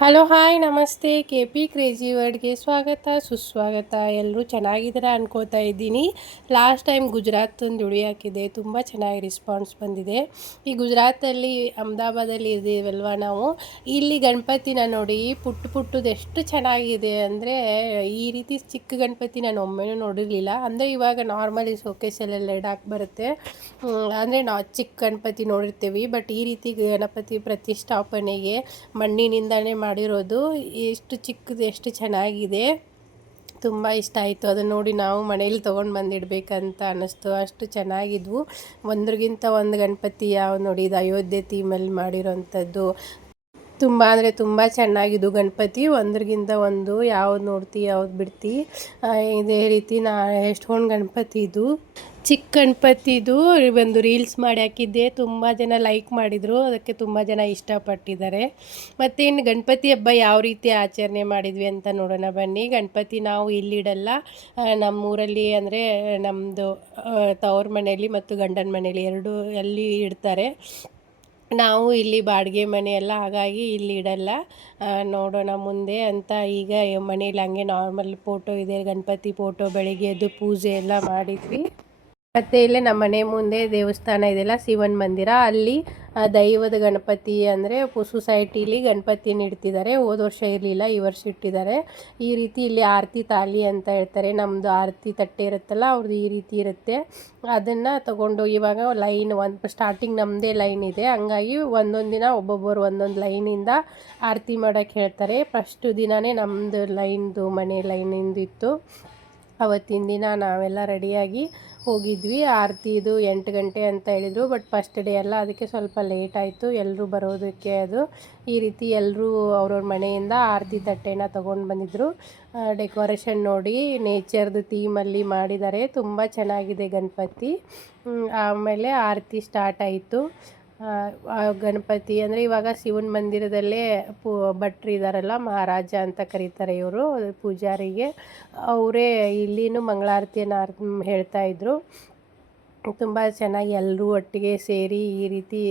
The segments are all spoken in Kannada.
ಹಲೋ, ಹಾಯ್, ನಮಸ್ತೆ. ಕೆ ಪಿ ಕ್ರೇಜಿ ವರ್ಡ್ಗೆ ಸ್ವಾಗತ, ಸುಸ್ವಾಗತ. ಎಲ್ಲರೂ ಚೆನ್ನಾಗಿದ್ದೀರಾ ಅನ್ಕೋತಾ ಇದ್ದೀನಿ. ಲಾಸ್ಟ್ ಟೈಮ್ ಗುಜರಾತ್ ಒಂದು ಹಾಕಿದೆ ತುಂಬ ಚೆನ್ನಾಗಿ ರೆಸ್ಪಾನ್ಸ್ ಬಂದಿದೆ. ಈ ಗುಜರಾತಲ್ಲಿ, ಅಹಮದಾಬಾದಲ್ಲಿ ಇದ್ದೀವಲ್ವ ನಾವು? ಇಲ್ಲಿ ಗಣಪತಿನ ನೋಡಿ ಪುಟ್ಟು ಪುಟ್ಟದು ಎಷ್ಟು ಚೆನ್ನಾಗಿದೆ ಅಂದರೆ, ಈ ರೀತಿ ಚಿಕ್ಕ ಗಣಪತಿ ನಾನು ಒಮ್ಮೆನೂ ನೋಡಿರಲಿಲ್ಲ. ಅಂದರೆ ಇವಾಗ ನಾರ್ಮಲಿ ಸೋಕೇಶಲ್ಲೆಲ್ಲ ಇಡಾಕ್ ಬರುತ್ತೆ. ಅಂದರೆ ನಾವು ಚಿಕ್ಕ ಗಣಪತಿ ನೋಡಿರ್ತೀವಿ. ಬಟ್ ಈ ರೀತಿ ಗಣಪತಿ ಪ್ರತಿಷ್ಠಾಪನೆಗೆ ಮಣ್ಣಿನಿಂದನೇ ಮಾಡಿರೋದು ಎಷ್ಟು ಚಿಕ್ಕದು, ಎಷ್ಟು ಚೆನ್ನಾಗಿದೆ, ತುಂಬ ಇಷ್ಟ ಆಯಿತು. ಅದನ್ನು ನೋಡಿ ನಾವು ಮನೇಲಿ ತೊಗೊಂಡು ಬಂದಿಡಬೇಕಂತ ಅನ್ನಿಸ್ತು. ಅಷ್ಟು ಚೆನ್ನಾಗಿದ್ವು. ಒಂದ್ರಿಗಿಂತ ಒಂದು ಗಣಪತಿ ಯಾವ ನೋಡಿ ಇದು ಅಯೋಧ್ಯೆ ಥೀಮಲ್ಲಿ ಮಾಡಿರೋಂಥದ್ದು. ತುಂಬ ಅಂದರೆ ತುಂಬ ಚೆನ್ನಾಗಿದ್ವು ಗಣಪತಿ. ಒಂದ್ರಿಗಿಂತ ಒಂದು ಯಾವ್ದು ನೋಡ್ತಿ, ಯಾವ್ದು ಬಿಡ್ತಿ. ಇದೇ ರೀತಿ ನಾ ಎಷ್ಟೊಂದು ಗಣಪತಿ ಇದು. ಚಿಕ್ಕ ಗಣಪತಿದು ಒಂದು ರೀಲ್ಸ್ ಮಾಡಿ ಹಾಕಿದ್ದೆ. ತುಂಬ ಜನ ಲೈಕ್ ಮಾಡಿದರು. ಅದಕ್ಕೆ ತುಂಬ ಜನ ಇಷ್ಟಪಟ್ಟಿದ್ದಾರೆ. ಮತ್ತು ಇನ್ನು ಗಣಪತಿ ಹಬ್ಬ ಯಾವ ರೀತಿ ಆಚರಣೆ ಮಾಡಿದ್ವಿ ಅಂತ ನೋಡೋಣ ಬನ್ನಿ. ಗಣಪತಿ ನಾವು ಇಲ್ಲಿಡಲ್ಲ. ನಮ್ಮೂರಲ್ಲಿ ಅಂದರೆ ನಮ್ಮದು ತವ್ರ ಮನೆಯಲ್ಲಿ ಮತ್ತು ಗಂಡನ ಮನೆಯಲ್ಲಿ ಎರಡು ಅಲ್ಲಿ ಇಡ್ತಾರೆ. ನಾವು ಇಲ್ಲಿ ಬಾಡಿಗೆ ಮನೆ ಹಾಗಾಗಿ ಇಲ್ಲಿ ಇಡಲ್ಲ. ನೋಡೋಣ ಮುಂದೆ ಅಂತ ಈಗ ಮನೇಲಿ ಹಂಗೆ ನಾರ್ಮಲ್ ಫೋಟೋ ಇದೆ. ಗಣಪತಿ ಫೋಟೋ ಬೆಳಿಗ್ಗೆ ಎದ್ದು ಪೂಜೆ ಎಲ್ಲ ಮಾಡಿದ್ವಿ. ಮತ್ತು ಇಲ್ಲೇ ನಮ್ಮ ಮನೆ ಮುಂದೆ ದೇವಸ್ಥಾನ ಇದೆಯಲ್ಲ ಶಿವನ ಮಂದಿರ. ಅಲ್ಲಿ ದೈವದ ಗಣಪತಿ ಅಂದರೆ ಸೊಸೈಟಿಲಿ ಗಣಪತಿಯನ್ನು ಇಡ್ತಿದ್ದಾರೆ. ಹೋದ ವರ್ಷ ಇರಲಿಲ್ಲ, ಈ ವರ್ಷ ಇಟ್ಟಿದ್ದಾರೆ. ಈ ರೀತಿ ಇಲ್ಲಿ ಆರತಿ ತಾಲಿ ಅಂತ ಹೇಳ್ತಾರೆ. ನಮ್ಮದು ಆರತಿ ತಟ್ಟೆ ಇರುತ್ತಲ್ಲ ಅವ್ರದ್ದು ಈ ರೀತಿ ಇರುತ್ತೆ. ಅದನ್ನು ತಗೊಂಡು ಇವಾಗ ಲೈನ್ ಒಂದು ಸ್ಟಾರ್ಟಿಂಗ್ ನಮ್ಮದೇ ಲೈನ್ ಇದೆ. ಹಂಗಾಗಿ ಒಂದೊಂದು ದಿನ ಒಬ್ಬೊಬ್ಬರು ಒಂದೊಂದು ಲೈನಿಂದ ಆರತಿ ಮಾಡೋಕ್ಕೆ ಹೇಳ್ತಾರೆ. ಫಸ್ಟು ದಿನವೇ ನಮ್ಮದು ಲೈನ್ದು ಮನೆ ಲೈನಿಂದು ಇತ್ತು ಅವತ್ತಿನ ದಿನ ನಾವೆಲ್ಲ ರೆಡಿಯಾಗಿ ಹೋಗಿದ್ವಿ, ಆರತಿದು ಎಂಟು ಗಂಟೆ ಅಂತ ಹೇಳಿದರು ಬಟ್ ಫಸ್ಟ್ ಡೇ ಎಲ್ಲ ಅದಕ್ಕೆ ಸ್ವಲ್ಪ ಲೇಟ್ ಆಯಿತು ಎಲ್ಲರೂ ಬರೋದಕ್ಕೆ ಅದು. ಈ ರೀತಿ ಎಲ್ಲರೂ ಅವ್ರವ್ರ ಮನೆಯಿಂದ ಆರತಿ ತಟ್ಟೆನ ತೊಗೊಂಡು ಬಂದಿದ್ದರು ಡೆಕೋರೇಷನ್ ನೋಡಿ ನೇಚರ್ದು ಥೀಮಲ್ಲಿ ಮಾಡಿದ್ದಾರೆ, ತುಂಬ ಚೆನ್ನಾಗಿದೆ ಗಣಪತಿ. ಆಮೇಲೆ ಆರತಿ ಸ್ಟಾರ್ಟ್ ಆಯಿತು. ಗಣಪತಿ ಅಂದರೆ ಇವಾಗ ಶಿವನ ಮಂದಿರದಲ್ಲೇ ಪೂ, ಭಟ್ರು ಇದ್ದಾರಲ್ಲ ಮಹಾರಾಜ ಅಂತ ಕರೀತಾರೆ ಇವರು ಪೂಜಾರಿಗೆ. ಅವರೇ ಇಲ್ಲಿನೂ ಮಂಗಳಾರತಿಯನ್ನು ಹೇಳ್ತಾ ಇದ್ದರು ತುಂಬ ಚೆನ್ನಾಗಿ ಎಲ್ಲರೂ ಒಟ್ಟಿಗೆ ಸೇರಿ ಈ ರೀತಿ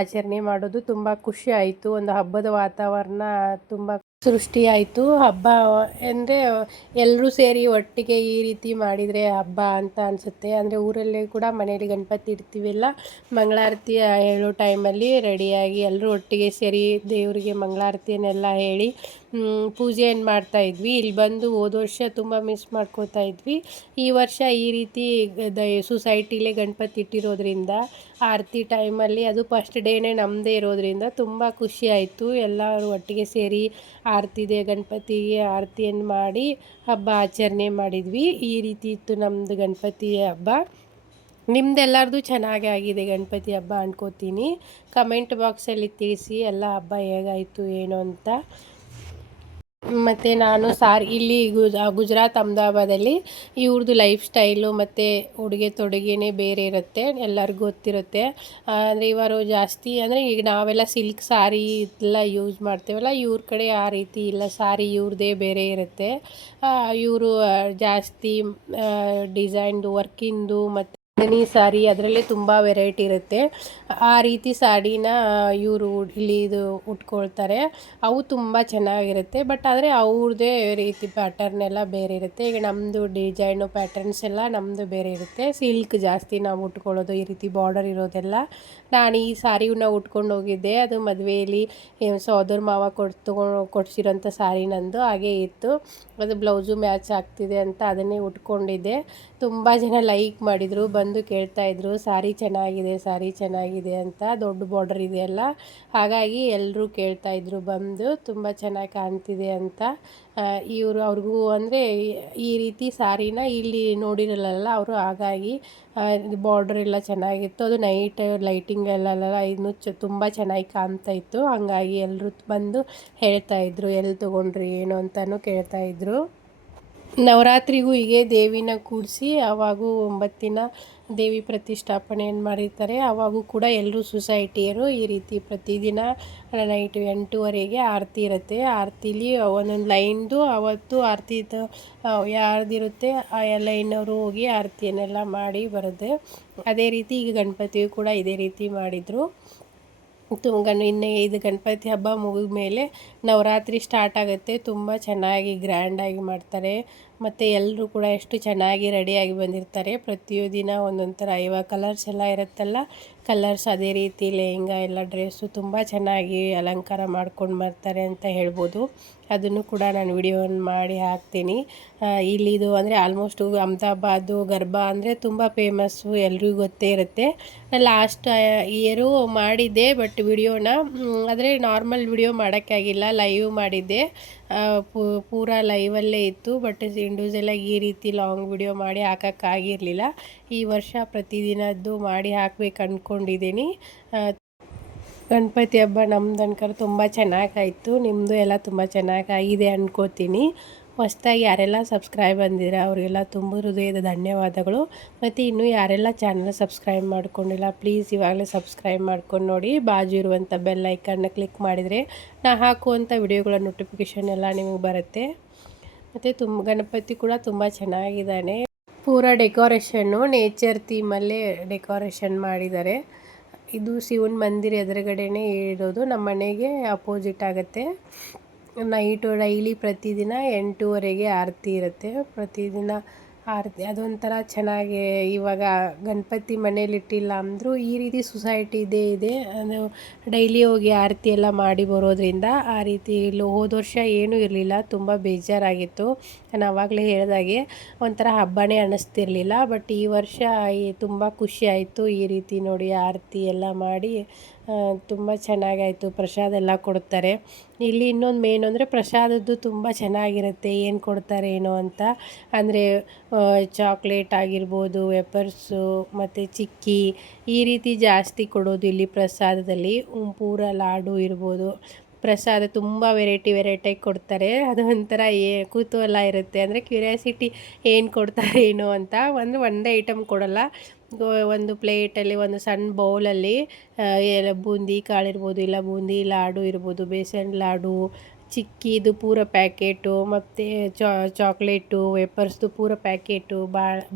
ಆಚರಣೆ ಮಾಡೋದು ತುಂಬ ಖುಷಿ ಆಯಿತು. ಒಂದು ಹಬ್ಬದ ವಾತಾವರಣ ತುಂಬ ಸೃಷ್ಟಿಯಾಯಿತು. ಹಬ್ಬ ಅಂದರೆ ಎಲ್ಲರೂ ಸೇರಿ ಒಟ್ಟಿಗೆ ಈ ರೀತಿ ಮಾಡಿದರೆ ಹಬ್ಬ ಅಂತ ಅನಿಸುತ್ತೆ. ಅಂದರೆ ಊರಲ್ಲಿ ಕೂಡ ಮನೇಲಿ ಗಣಪತಿ ಇಡ್ತೀವಲ್ಲ. ಮಂಗಳಾರತಿ ಹೇಳೋ ಟೈಮಲ್ಲಿ ರೆಡಿಯಾಗಿ ಎಲ್ಲರೂ ಒಟ್ಟಿಗೆ ಸೇರಿ ದೇವರಿಗೆ ಮಂಗಳಾರತಿಯನ್ನೆಲ್ಲ ಹೇಳಿ ಪೂಜೆಯನ್ನು ಮಾಡ್ತಾಯಿದ್ವಿ ಇಲ್ಲಿ ಬಂದು ಹೋದ ವರ್ಷ ತುಂಬ ಮಿಸ್ ಮಾಡ್ಕೋತಾ ಇದ್ವಿ. ಈ ವರ್ಷ ಈ ರೀತಿ ದ ಸೊಸೈಟಿಲೇ ಗಣಪತಿ ಇಟ್ಟಿರೋದ್ರಿಂದ, ಆರತಿ ಟೈಮಲ್ಲಿ ಅದು ಫಸ್ಟ್ ಡೇನೇ ನಮ್ಮದೇ ಇರೋದ್ರಿಂದ ತುಂಬ ಖುಷಿ ಆಯಿತು. ಎಲ್ಲರೂ ಒಟ್ಟಿಗೆ ಸೇರಿ ಆರತಿದೆ, ಗಣಪತಿಗೆ ಆರತಿಯನ್ನು ಮಾಡಿ ಹಬ್ಬ ಆಚರಣೆ ಮಾಡಿದ್ವಿ. ಈ ರೀತಿ ಇತ್ತು ನಮ್ಮದು ಗಣಪತಿ ಹಬ್ಬ. ನಿಮ್ದೆಲ್ಲರದು ಚೆನ್ನಾಗಿ ಆಗಿದೆ ಗಣಪತಿ ಹಬ್ಬ ಅಂದ್ಕೋತೀನಿ ಕಮೆಂಟ್ ಬಾಕ್ಸಲ್ಲಿ ತಿಳಿಸಿ, ಎಲ್ಲ ಹಬ್ಬ ಹೇಗಾಯಿತು, ಏನು ಅಂತ. ಮತ್ತು ನಾನು ಸಾರಿ, ಇಲ್ಲಿ ಗುಜರಾತ್, ಅಹಮದಾಬಾದಲ್ಲಿ ಇವ್ರದ್ದು ಲೈಫ್ ಸ್ಟೈಲು ಮತ್ತು ಉಡುಗೆ ತೊಡುಗೆನೇ ಬೇರೆ ಇರುತ್ತೆ, ಎಲ್ಲರಿಗೂ ಗೊತ್ತಿರುತ್ತೆ. ಅಂದರೆ ಇವರು ಜಾಸ್ತಿ, ಅಂದರೆ ಈಗ ನಾವೆಲ್ಲ ಸಿಲ್ಕ್ ಸಾರಿ ಎಲ್ಲ ಯೂಸ್ ಮಾಡ್ತೇವಲ್ಲ, ಇವ್ರ ಕಡೆ ಆ ರೀತಿ ಇಲ್ಲ, ಸಾರಿ ಇವ್ರದ್ದೇ ಬೇರೆ ಇರುತ್ತೆ. ಇವರು ಜಾಸ್ತಿ ಡಿಸೈನ್ದು, ವರ್ಕಿಂದು ಮತ್ತು ಬಾಂಧಣಿ ಸಾರಿ ಅದರಲ್ಲೇ ತುಂಬ ವೆರೈಟಿ ಇರುತ್ತೆ. ಆ ರೀತಿ ಸಾಡಿನ ಇವರು ಇಲ್ಲಿ ಇದು ಉಟ್ಕೊಳ್ತಾರೆ. ಅವು ತುಂಬ ಚೆನ್ನಾಗಿರುತ್ತೆ. ಬಟ್ ಆದರೆ ಅವ್ರದ್ದೇ ರೀತಿ ಪ್ಯಾಟರ್ನ್ ಎಲ್ಲ ಬೇರೆ ಇರುತ್ತೆ. ಈಗ ನಮ್ಮದು ಡಿಸೈನು ಪ್ಯಾಟರ್ನ್ಸ್ ಎಲ್ಲ ನಮ್ಮದು ಬೇರೆ ಇರುತ್ತೆ. ಸಿಲ್ಕ್ ಜಾಸ್ತಿ ನಾವು ಉಟ್ಕೊಳ್ಳೋದು, ಈ ರೀತಿ ಬಾರ್ಡರ್ ಇರೋದೆಲ್ಲ. ನಾನು ಈ ಸಾರಿನ ಉಟ್ಕೊಂಡು ಹೋಗಿದ್ದೆ. ಅದು ಮದುವೆಯಲ್ಲಿ ಸೋದರ್ ಮಾವ ಕೊಟ್ಟು ತೊಗೊಂಡು ಕೊಡಿಸಿರೋಂಥ ಸಾರಿ ನಂದು. ಹಾಗೇ ಇತ್ತು. ಅದು ಬ್ಲೌಸು ಮ್ಯಾಚ್ ಆಗ್ತಿದೆ ಅಂತ ಅದನ್ನೇ ಉಟ್ಕೊಂಡಿದ್ದೆ. ತುಂಬ ಜನ ಲೈಕ್ ಮಾಡಿದರು. ಬಂದು ಕೇಳ್ತಾಯಿದ್ರು ಸಾರಿ ಚೆನ್ನಾಗಿದೆ ಸಾರಿ ಚೆನ್ನಾಗಿದೆ ಅಂತ ದೊಡ್ಡ ಬಾರ್ಡರ್ ಇದೆಯಲ್ಲ ಹಾಗಾಗಿ ಎಲ್ಲರೂ ಕೇಳ್ತಾಯಿದ್ರು ಬಂದು ತುಂಬ ಚೆನ್ನಾಗಿ ಕಾಣ್ತಿದೆ ಅಂತ. ಇವರು ಅವ್ರಿಗೂ ಅಂದರೆ ಈ ರೀತಿ ಸಾರಿನ ಇಲ್ಲಿ ನೋಡಿರಲ್ಲ ಅವರು ಹಾಗಾಗಿ ಬಾರ್ಡರ್ ಎಲ್ಲ ಚೆನ್ನಾಗಿತ್ತು. ಅದು ನೈಟ್ ಲೈಟಿಂಗ್ ಎಲ್ಲ ಇನ್ನು ಚ, ತುಂಬ ಚೆನ್ನಾಗಿ ಕಾಣ್ತಾ ಇತ್ತು. ಹಾಗಾಗಿ ಎಲ್ಲರೂ ಬಂದು ಹೇಳ್ತಾಯಿದ್ರು ಎಲ್ಲಿ ತೊಗೊಂಡ್ರಿ, ಏನು ಅಂತಲೂ ಕೇಳ್ತಾಯಿದ್ರು ನವರಾತ್ರಿಗೂ ಹೀಗೆ ದೇವಿನ ಕೂಡಿಸಿ, ಆವಾಗೂ ಒಂಬತ್ತಿನ ದೇವಿ ಪ್ರತಿಷ್ಠಾಪನೆಯನ್ನು ಮಾಡಿರ್ತಾರೆ. ಆವಾಗೂ ಕೂಡ ಎಲ್ಲರೂ ಸೊಸೈಟಿಯರು ಈ ರೀತಿ ಪ್ರತಿದಿನ ನೈಟ್ ಎಂಟೂವರೆಗೆ ಆರತಿ ಇರುತ್ತೆ. ಆರತಿಲಿ ಒಂದೊಂದು ಲೈನ್ದು ಅವತ್ತು ಆರತಿ ಯಾರ್ದಿರುತ್ತೆ, ಆ ಲೈನವರು ಹೋಗಿ ಆರತಿಯನ್ನೆಲ್ಲ ಮಾಡಿ ಬರುತ್ತೆ ಅದೇ ರೀತಿ ಈಗ ಗಣಪತಿಯು ಕೂಡ ಇದೇ ರೀತಿ ಮಾಡಿದರು. ಗಣ ಇನ್ನು ಇದು ಗಣಪತಿ ಹಬ್ಬ ಮುಗಿದ ಮೇಲೆ ನವರಾತ್ರಿ ಸ್ಟಾರ್ಟ್ ಆಗುತ್ತೆ. ತುಂಬ ಚೆನ್ನಾಗಿ ಗ್ರ್ಯಾಂಡಾಗಿ ಮಾಡ್ತಾರೆ. ಮತ್ತು ಎಲ್ಲರೂ ಕೂಡ ಎಷ್ಟು ಚೆನ್ನಾಗಿ ರೆಡಿಯಾಗಿ ಬಂದಿರ್ತಾರೆ. ಪ್ರತಿಯೊಂದು ದಿನ ಒಂದೊಂದು ಥರ ಇವಾಗ ಕಲರ್ಸ್ ಎಲ್ಲ ಇರುತ್ತಲ್ಲ ಕಲರ್ಸ್ ಅದೇ ರೀತಿ, ಲೆಹಂಗಾ ಎಲ್ಲ ಡ್ರೆಸ್ಸು ತುಂಬ ಚೆನ್ನಾಗಿ ಅಲಂಕಾರ ಮಾಡ್ಕೊಂಡು ಬರ್ತಾರೆ ಅಂತ ಹೇಳ್ಬೋದು. ಅದನ್ನು ಕೂಡ ನಾನು ವಿಡಿಯೋನ ಮಾಡಿ ಹಾಕ್ತೀನಿ. ಇಲ್ಲಿದು ಅಂದರೆ ಆಲ್ಮೋಸ್ಟು ಅಹಮದಾಬಾದು, ಗರ್ಬಾ ಅಂದರೆ ತುಂಬ ಫೇಮಸ್ಸು ಎಲ್ರಿಗೂ ಗೊತ್ತೇ ಇರುತ್ತೆ. ಲಾಸ್ಟ್ ಇಯರು ಮಾಡಿದ್ದೆ ಬಟ್ ವಿಡಿಯೋನ ಆದರೆ ನಾರ್ಮಲ್ ವಿಡಿಯೋ ಮಾಡೋಕ್ಕಾಗಿಲ್ಲ ಲೈವ್ ಮಾಡಿದ್ದೆ. ಪೂರ ಲೈವಲ್ಲೇ ಇತ್ತು ಬಟ್ ಇಂಡಿವಿಜುವಲಾಗಿ ಈ ರೀತಿ ಲಾಂಗ್ ವಿಡಿಯೋ ಮಾಡಿ ಹಾಕೋಕ್ಕಾಗಿರಲಿಲ್ಲ ಈ ವರ್ಷ ಪ್ರತಿದಿನದ್ದು ಮಾಡಿ ಹಾಕ್ಬೇಕು ಅಂದ್ಕೊಂಡಿದ್ದೀನಿ ಗಣಪತಿ ಹಬ್ಬ ನಮ್ದು ಅನ್ಕರ್ ತುಂಬ ಚೆನ್ನಾಗಾಯಿತು. ನಿಮ್ಮದು ಎಲ್ಲ ತುಂಬ ಚೆನ್ನಾಗಾಗಿದೆ ಅಂದ್ಕೋತೀನಿ ಹೊಸ್ದಾಗಿ ಯಾರೆಲ್ಲ ಸಬ್ಸ್ಕ್ರೈಬ್ ಬಂದಿರ ಅವರಿಗೆಲ್ಲ ತುಂಬ ಹೃದಯದ ಧನ್ಯವಾದಗಳು. ಮತ್ತು ಇನ್ನೂ ಯಾರೆಲ್ಲ ಚಾನಲ್ ಸಬ್ಸ್ಕ್ರೈಬ್ ಮಾಡ್ಕೊಂಡಿಲ್ಲ ಪ್ಲೀಸ್ ಇವಾಗಲೇ ಸಬ್ಸ್ಕ್ರೈಬ್ ಮಾಡ್ಕೊಂಡು ನೋಡಿ. ಬಾಜು ಇರುವಂಥ ಬೆಲ್ ಐಕನ್ನ ಕ್ಲಿಕ್ ಮಾಡಿದರೆ ನಾ ಹಾಕುವಂಥ ವಿಡಿಯೋಗಳ ನೋಟಿಫಿಕೇಷನ್ ಎಲ್ಲ ನಿಮಗೆ ಬರುತ್ತೆ. ಮತ್ತು ತುಂಬ ಗಣಪತಿ ಕೂಡ ತುಂಬ ಚೆನ್ನಾಗಿದ್ದಾನೆ. ಪೂರ ಡೆಕೋರೇಷನ್ನು ನೇಚರ್ ಥೀಮಲ್ಲೇ ಡೆಕೋರೇಷನ್ ಮಾಡಿದ್ದಾರೆ. ಇದು ಶಿವನ ಮಂದಿರ ಎದುರುಗಡೆನೆ ಇರೋದು, ನಮ್ಮ ಮನೆಗೆ ಅಪೋಸಿಟ್ ಆಗುತ್ತೆ. ನೈಟು ಡೈಲಿ ಪ್ರತಿದಿನ ಎಂಟೂವರೆಗೆ ಆರತಿ ಇರುತ್ತೆ. ಪ್ರತಿದಿನ ಆರತಿ ಅದೊಂಥರ ಚೆನ್ನಾಗಿ ಇವಾಗ ಗಣಪತಿ ಮನೇಲಿ ಇಟ್ಟಿಲ್ಲ ಅಂದರೂ ಈ ರೀತಿ ಸೊಸೈಟಿ ಇದೇ ಇದೆ. ಅದು ಡೈಲಿ ಹೋಗಿ ಆರತಿ ಎಲ್ಲ ಮಾಡಿ ಬರೋದ್ರಿಂದ ಆ ರೀತಿ ಇಲ್ಲಿ ಹೋದ ವರ್ಷ ಏನೂ ಇರಲಿಲ್ಲ. ತುಂಬ ಬೇಜಾರಾಗಿತ್ತು. ನಾನು ಆವಾಗಲೇ ಹೇಳಿದಾಗೆ ಒಂಥರ ಹಬ್ಬನೇ ಅನ್ನಿಸ್ತಿರ್ಲಿಲ್ಲ ಬಟ್ ಈ ವರ್ಷ ತುಂಬ ಖುಷಿ ಆಯಿತು ಈ ರೀತಿ ನೋಡಿ ಆರತಿ ಎಲ್ಲ ಮಾಡಿ ತುಂಬ ಚೆನ್ನಾಗಾಯಿತು. ಪ್ರಸಾದ ಎಲ್ಲ ಕೊಡ್ತಾರೆ. ಇಲ್ಲಿ ಇನ್ನೊಂದು ಮೇನ್ ಅಂದರೆ ಪ್ರಸಾದದ್ದು ತುಂಬ ಚೆನ್ನಾಗಿರುತ್ತೆ. ಏನು ಕೊಡ್ತಾರೆ, ಏನೋ ಅಂತ. ಅಂದರೆ ಚಾಕ್ಲೇಟ್ ಆಗಿರ್ಬೋದು ವೆಪರ್ಸು ಮತ್ತು ಚಿಕ್ಕಿ, ಈ ರೀತಿ ಜಾಸ್ತಿ ಕೊಡೋದು ಇಲ್ಲಿ ಪ್ರಸಾದದಲ್ಲಿ. ಪೂರ ಲಾಡು ಇರ್ಬೋದು. ಪ್ರಸಾದ ತುಂಬ ವೆರೈಟಿ ವೆರೈಟಿಯಾಗಿ ಕೊಡ್ತಾರೆ. ಅದು ಒಂಥರ ಏ, ಕುತೂಹಲ ಇರುತ್ತೆ. ಅಂದರೆ ಕ್ಯೂರಿಯಾಸಿಟಿ ಏನು ಕೊಡ್ತಾರೆ, ಏನು ಅಂತ. ಒಂದು ಒಂದೇ ಐಟಮ್ ಕೊಡೋಲ್ಲ. ಒಂದು ಪ್ಲೇಟಲ್ಲಿ ಒಂದು ಸಣ್ಣ ಬೌಲಲ್ಲಿ ಬೂಂದಿ ಕಾಳಿರ್ಬೋದು ಇಲ್ಲ ಬೂಂದಿ ಲಾಡು ಇರ್ಬೋದು ಬೇಸನ್ ಲಾಡು ಚಿಕ್ಕಿದು ಪೂರ ಪ್ಯಾಕೆಟು, ಮತ್ತು ಚಾಕ್ಲೇಟು, ವೇಪರ್ಸ್ದು ಪೂರ ಪ್ಯಾಕೆಟು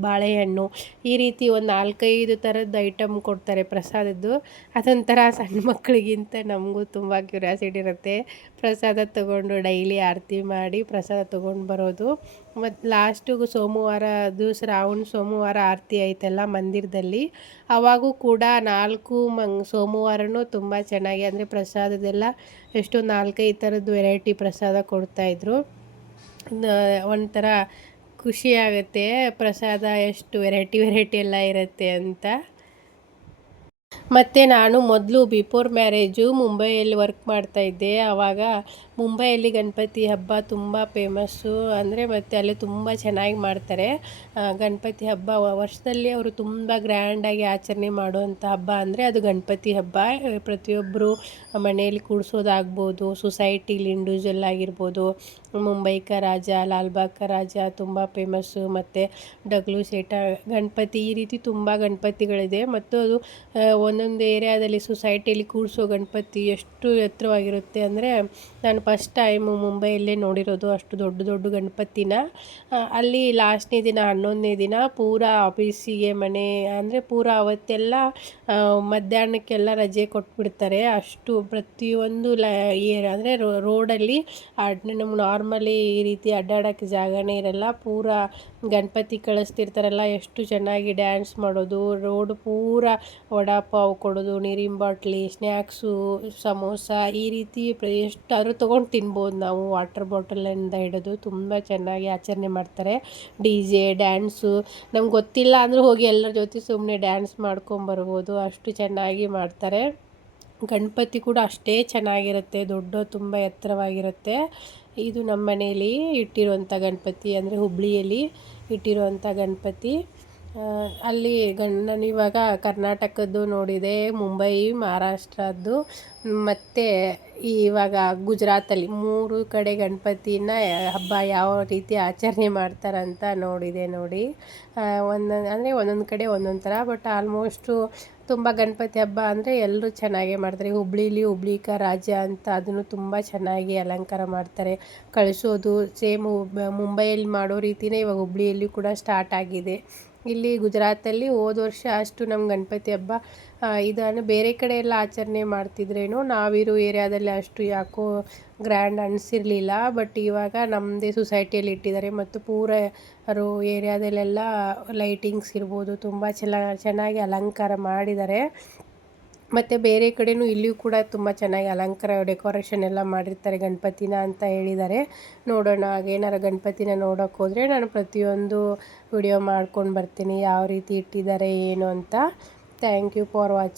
ಬಾಳೆಹಣ್ಣು, ಈ ರೀತಿ ಒಂದು ನಾಲ್ಕೈದು ಥರದ ಐಟಮ್ ಕೊಡ್ತಾರೆ ಪ್ರಸಾದದ್ದು. ಅದೊಂಥರ ಸಣ್ಣ ಮಕ್ಕಳಿಗಿಂತ ನಮಗೂ ತುಂಬ ಕ್ಯೂರಿಯಾಸಿಟಿ ಇರುತ್ತೆ. ಪ್ರಸಾದ ತೊಗೊಂಡು ಡೈಲಿ ಆರತಿ ಮಾಡಿ ಪ್ರಸಾದ ತೊಗೊಂಡು ಬರೋದು. ಮತ್ತು ಲಾಸ್ಟಿಗೂ ಸೋಮವಾರ ಅದು ಶ್ರಾವಣ ಸೋಮವಾರ ಆರತಿ ಐತಲ್ಲ ಮಂದಿರದಲ್ಲಿ. ಅವಾಗೂ ಕೂಡ ನಾಲ್ಕು ಮಂಗ್, ಸೋಮವಾರನೂ ತುಂಬ ಚೆನ್ನಾಗಿ, ಅಂದರೆ ಪ್ರಸಾದದೆಲ್ಲ ಎಷ್ಟು ನಾಲ್ಕೈದು ಥರದ್ದು ವೆರೈಟಿ ಪ್ರಸಾದ ಕೊಡ್ತಾಯಿದ್ರು ಒಂಥರ ಖುಷಿಯಾಗುತ್ತೆ ಪ್ರಸಾದ ಎಷ್ಟು ವೆರೈಟಿ ವೆರೈಟಿ ಎಲ್ಲ ಇರುತ್ತೆ ಅಂತ. ಮತ್ತು ನಾನು ಮೊದಲು ಬಿಫೋರ್ ಮ್ಯಾರೇಜು ಮುಂಬೈಯಲ್ಲಿ ವರ್ಕ್ ಮಾಡ್ತಾಯಿದ್ದೆ ಆವಾಗ ಮುಂಬೈಯಲ್ಲಿ ಗಣಪತಿ ಹಬ್ಬ ತುಂಬ ಫೇಮಸ್ಸು. ಅಂದರೆ ಮತ್ತು ಅಲ್ಲಿ ತುಂಬ ಚೆನ್ನಾಗಿ ಮಾಡ್ತಾರೆ. ಗಣಪತಿ ಹಬ್ಬ ವರ್ಷದಲ್ಲಿ ಅವರು ತುಂಬ ಗ್ರ್ಯಾಂಡಾಗಿ ಆಚರಣೆ ಮಾಡುವಂಥ ಹಬ್ಬ ಅಂದರೆ ಅದು ಗಣಪತಿ ಹಬ್ಬ. ಪ್ರತಿಯೊಬ್ಬರು ಮನೆಯಲ್ಲಿ ಕೂಡಿಸೋದಾಗ್ಬೋದು, ಸೊಸೈಟಿಲಿ ಇಂಡಿವಿಜುವಲ್ ಆಗಿರ್ಬೋದು. ಮುಂಬೈಕ ರಾಜ ಲಾಲ್ಬಾಗ್ ರಾಜ ತುಂಬ ಫೇಮಸ್ಸು. ಮತ್ತು ಡಗ್ಲು ಸೇಟ, ಗಣಪತಿ ಈ ರೀತಿ ತುಂಬ ಗಣಪತಿಗಳಿದೆ. ಮತ್ತು ಅದು ಒಂದೊಂದು ಏರಿಯಾದಲ್ಲಿ ಸೊಸೈಟಿಯಲ್ಲಿ ಕೂರಿಸೋ ಗಣಪತಿ ಎಷ್ಟು ಎತ್ತರವಾಗಿರುತ್ತೆ ಅಂದರೆ ನಾನು ಫಸ್ಟ್ ಟೈಮು ಮುಂಬೈಯಲ್ಲೇ ನೋಡಿರೋದು ಅಷ್ಟು ದೊಡ್ಡ ದೊಡ್ಡ ಗಣಪತಿನ. ಅಲ್ಲಿ ಲಾಸ್ಟ್ನೇ ದಿನ, ಹನ್ನೊಂದನೇ ದಿನ ಪೂರ ಆಫೀಸಿಗೆ ಮನೆ, ಅಂದರೆ ಪೂರ ಅವತ್ತೆಲ್ಲ ಮಧ್ಯಾಹ್ನಕ್ಕೆಲ್ಲ ರಜೆ ಕೊಟ್ಬಿಡ್ತಾರೆ. ಅಷ್ಟು ಪ್ರತಿಯೊಂದು ಲ ಏರ್ ಅಂದರೆ ರೋಡಲ್ಲಿ ನಮ್ಗೆ ನಾರ್ಮಲಿ ಈ ರೀತಿ ಅಡ್ಡಾಡೋಕ್ಕೆ ಜಾಗನೇ ಇರಲ್ಲ. ಪೂರ ಗಣಪತಿ ಕಳಿಸ್ತಿರ್ತಾರಲ್ಲ, ಎಷ್ಟು ಚೆನ್ನಾಗಿ ಡ್ಯಾನ್ಸ್ ಮಾಡೋದು. ರೋಡ್ ಪೂರ ವಡಾ ಪಾವ್ ಕೊಡೋದು, ನೀರಿನ ಬಾಟ್ಲಿ ಸ್ನ್ಯಾಕ್ಸು ಸಮೋಸ ಈ ರೀತಿ ಎಷ್ಟಾದರೂ ತೊಗೊಂಡು ತಿನ್ಬೋದು ನಾವು. ವಾಟರ್ ಬಾಟಲಿಂದ ಹಿಡಿದು ತುಂಬ ಚೆನ್ನಾಗಿ ಆಚರಣೆ ಮಾಡ್ತಾರೆ. D J dance. ನಮ್ಗೆ ಗೊತ್ತಿಲ್ಲ ಅಂದರೆ ಹೋಗಿ ಎಲ್ಲರ ಜೊತೆ ಸುಮ್ಮನೆ ಡ್ಯಾನ್ಸ್ ಮಾಡ್ಕೊಂಬರ್ಬೋದು ಅಷ್ಟು ಚೆನ್ನಾಗಿ ಮಾಡ್ತಾರೆ. ಗಣಪತಿ ಕೂಡ ಅಷ್ಟೇ ಚೆನ್ನಾಗಿರುತ್ತೆ. ದೊಡ್ಡ ತುಂಬ ಎತ್ತರವಾಗಿರುತ್ತೆ. ಇದು ನಮ್ಮ ಮನೆಯಲ್ಲಿ ಇಟ್ಟಿರುವಂಥ ಗಣಪತಿ, ಅಂದರೆ ಹುಬ್ಬಳ್ಳಿಯಲ್ಲಿ ಇಟ್ಟಿರುವಂಥ ಗಣಪತಿ. ಅಲ್ಲಿ ನಾನು ಇವಾಗ ಕರ್ನಾಟಕದ್ದು ನೋಡಿದೆ, ಮುಂಬೈ, ಮಹಾರಾಷ್ಟ್ರದ್ದು. ಮತ್ತು ಇವಾಗ ಗುಜರಾತಲ್ಲಿ ಮೂರು ಕಡೆ ಗಣಪತಿನ ಹಬ್ಬ ಯಾವ ರೀತಿ ಆಚರಣೆ ಮಾಡ್ತಾರಂತ ನೋಡಿದೆ ನೋಡಿ. ಒಂದೊಂದು ಅಂದರೆ ಒಂದೊಂದು ಕಡೆ ಒಂದೊಂದು ಥರ ಬಟ್ ಆಲ್ಮೋಸ್ಟು ತುಂಬ ಗಣಪತಿ ಹಬ್ಬ ಅಂದರೆ ಎಲ್ಲರೂ ಚೆನ್ನಾಗೇ ಮಾಡ್ತಾರೆ. ಹುಬ್ಳೀಲಿ ಹುಬ್ಳಿಕ ರಾಜ ಅಂತ ಅದನ್ನು ತುಂಬ ಚೆನ್ನಾಗಿ ಅಲಂಕಾರ ಮಾಡ್ತಾರೆ. ಕಳಿಸೋದು ಸೇಮ್ ಮುಂಬೈಯಲ್ಲಿ ಮಾಡೋ ರೀತಿಯೇ ಇವಾಗ ಹುಬ್ಳಿಯಲ್ಲಿ ಕೂಡ ಸ್ಟಾರ್ಟ್ ಆಗಿದೆ. ಇಲ್ಲಿ ಗುಜರಾತಲ್ಲಿ ಹೋದ ವರ್ಷ ಅಷ್ಟು ನಮ್ಮ ಗಣಪತಿ ಹಬ್ಬ ಇದನ್ನು ಬೇರೆ ಕಡೆ ಎಲ್ಲ ಆಚರಣೆ ಮಾಡ್ತಿದ್ರೇನು, ನಾವಿರೋ ಏರಿಯಾದಲ್ಲಿ ಅಷ್ಟು ಯಾಕೋ ಗ್ರ್ಯಾಂಡ್ ಅನಿಸಿರಲಿಲ್ಲ. ಬಟ್ ಇವಾಗ ನಮ್ಮದೇ ಸೊಸೈಟಿಯಲ್ಲಿ ಇಟ್ಟಿದ್ದಾರೆ ಮತ್ತು ಪೂರ ಏರಿಯಾದಲ್ಲೆಲ್ಲ ಲೈಟಿಂಗ್ಸ್ ಇರ್ಬೋದು, ತುಂಬ ಚೆನ್ನ, ಚೆನ್ನಾಗಿ ಅಲಂಕಾರ ಮಾಡಿದ್ದಾರೆ ಮತ್ತು ಬೇರೆ ಕಡೆಯೂ ಇಲ್ಲಿಯೂ ಕೂಡ ತುಂಬ ಚೆನ್ನಾಗಿ ಅಲಂಕಾರ ಡೆಕೋರೇಷನ್ ಎಲ್ಲ ಮಾಡಿರ್ತಾರೆ ಗಣಪತಿನ ಅಂತ ಹೇಳಿದ್ದಾರೆ. ನೋಡೋಣ ಹಾಗೇನಾರ ಗಣಪತಿನ ನೋಡೋಕೆ ಹೋದರೆ ನಾನು ಪ್ರತಿಯೊಂದು ವಿಡಿಯೋ ಮಾಡ್ಕೊಂಡು ಬರ್ತೀನಿ, ಯಾವ ರೀತಿ ಇಟ್ಟಿದ್ದಾರೆ, ಏನು ಅಂತ. Thank you for watching